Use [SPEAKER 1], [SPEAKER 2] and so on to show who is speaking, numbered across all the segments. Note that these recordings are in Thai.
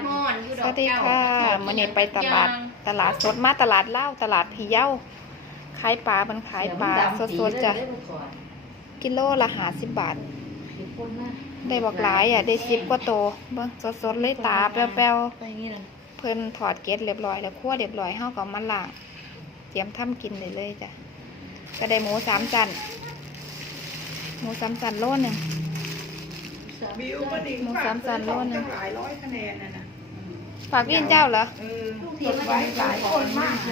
[SPEAKER 1] ฮ้อนอยู่ด
[SPEAKER 2] ส
[SPEAKER 1] อก
[SPEAKER 2] วัสดี
[SPEAKER 1] เจ้า
[SPEAKER 2] ค่ะมื้อนี้ไปตลาดสดมาตลาดเล่าวตลาดพี่เย้าขายปลามันขายปลาสดๆจ้ะกิโลละ50 บาทได้บอกหลายอ่ะได้10 กว่าโตเบิ่งสดๆเลยตาแป๊วๆเพิ่นถอดเกล็ดเรียบร้อยแล้วคั่วเรียบร้อยเฮาก็เอามาล้างเตรียมทำกินได้เลยจ้ะก็ได้หมู3 ชั้นหมู3 ชั้นโลนึง
[SPEAKER 3] บิวมันอีก
[SPEAKER 2] หมูสามชั้นโลนึง
[SPEAKER 3] หลายร้อยคะแนนน่ะนะ
[SPEAKER 2] ฝากพี่เจ้าเหรอ
[SPEAKER 3] จดไว้หลายคนมากเลย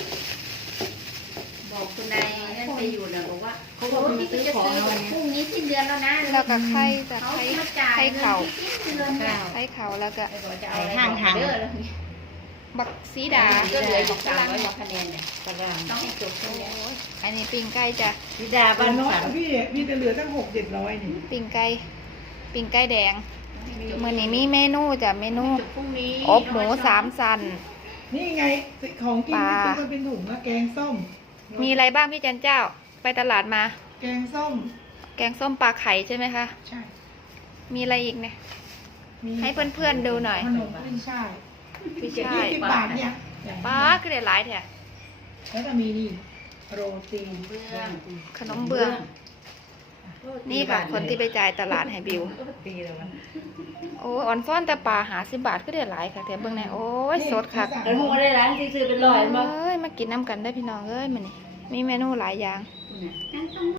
[SPEAKER 1] บอกคุณนายนั่นไปอยู่นะบอกว่าเขาบอกว่าที่จะซื้อพรุ่งนี้สิ้นเดือนแล้วนะ
[SPEAKER 2] แล้วก็ไข่จ้ะ
[SPEAKER 1] เขา
[SPEAKER 2] ไข่
[SPEAKER 1] มาจ่าย
[SPEAKER 2] ไข่
[SPEAKER 1] เงิ
[SPEAKER 2] เข่าน
[SPEAKER 1] ที่สิ้นเดือนเนี่ย
[SPEAKER 2] ไข่เข่าแล้วก็
[SPEAKER 1] จะเอาห้างเด้อแล้ว
[SPEAKER 2] บักสีดา
[SPEAKER 1] ก็เหลืออยู่300คะแนนเนี่ยต้องให้จบตรงนี้
[SPEAKER 2] อันนี้ปิ้งไก่จ้ะ
[SPEAKER 1] ธิดา
[SPEAKER 3] บ้า
[SPEAKER 1] บ้าน น
[SPEAKER 3] น้อย
[SPEAKER 1] สัน
[SPEAKER 3] พี่จะเหลือตั้ง600-700นี่
[SPEAKER 2] ปิ้งไก่แดงมื้อนี้มีเมนูจ้ะเมนู
[SPEAKER 1] พรุ่งนี้
[SPEAKER 2] อบหมู3 ชั้น
[SPEAKER 3] นี่ไงของกินที่ซื้อมาเป็นถุงนะแกงส้ม
[SPEAKER 2] มีอะไรบ้างพี่จันเจ้า ไปตลาดมา
[SPEAKER 3] แกงส้ม
[SPEAKER 2] แกงส้มปลาไข่ใช่ไหมคะ
[SPEAKER 3] ใช่
[SPEAKER 2] มีอะไรอีกเนี่ย
[SPEAKER 3] มี
[SPEAKER 2] ให้เพื่อนๆดูหน่อย
[SPEAKER 3] ขนมกุ้ยช่าย
[SPEAKER 2] พี่ชาย
[SPEAKER 3] 20 บาทเนี่ย
[SPEAKER 2] ป้าก็ได้หลายแท้
[SPEAKER 3] แล้วก็มีนี่โรตี
[SPEAKER 1] เบื้อง
[SPEAKER 2] ขนมเบื้อง นี่ค่ะคนที่ไปจ่ายตลาดให้บิว
[SPEAKER 1] ปีแล้วมัน
[SPEAKER 2] โอ้ยอ่อนฟ้อนแต่ปลา50 บาทก็ได้หลายค่ะแต่เบิ่งในโอ้ยสดค่ะ
[SPEAKER 1] กระหูได้ร้านที่ซื้อเป็นร้อยมั้ง
[SPEAKER 2] เอ้ยมากินน้ำกันได้พี่น้องเอ้ยมื้อนี้มีเมนูหลายอย่าง